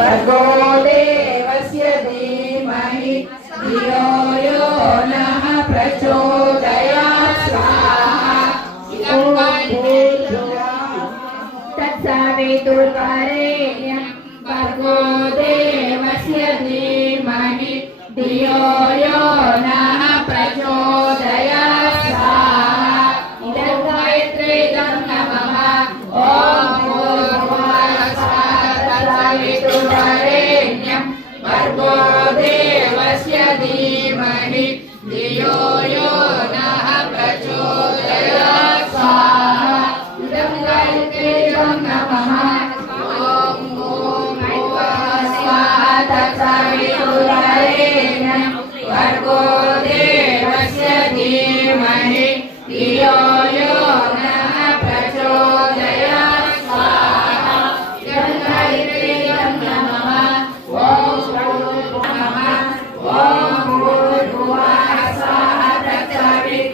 भर्गो देवस्य धीमहि धियो यो नः प्रचोदयात् स्वाहा तत्सवितुर्वरेण्यं भर्गो देवस्य धीमहि धियो यो नः प्रचोदयात् स्वाहा इदं गायत्रीं नमः ॐ तत्सवितुर्वरेण्यं भर्गो देवस्य धीमहि धियो यो नः प्रचोदयात् स्वाहा इदं गायत्रीं नमः ॐ स्वाहा तत्सवितुर्वरेण्यं भर्गो देवस्य धीमहि धियो यो नः प्रचोदयात् स्वाहा इदं गायत्रीं नमः ॐ भूर्भुवः स्वाहा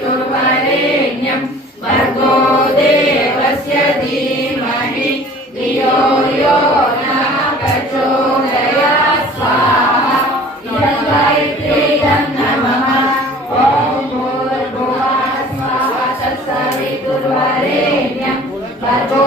तत्सवितुर्वरेण्यं भर्गो देवस्य धीमहि धियो यो नः प्रचोदयात् स्वाहा इदं गायत्रीं नमः ॐ भूर्भुवः स्वाहा तत्सवितुर्वरेण्यं भर्गो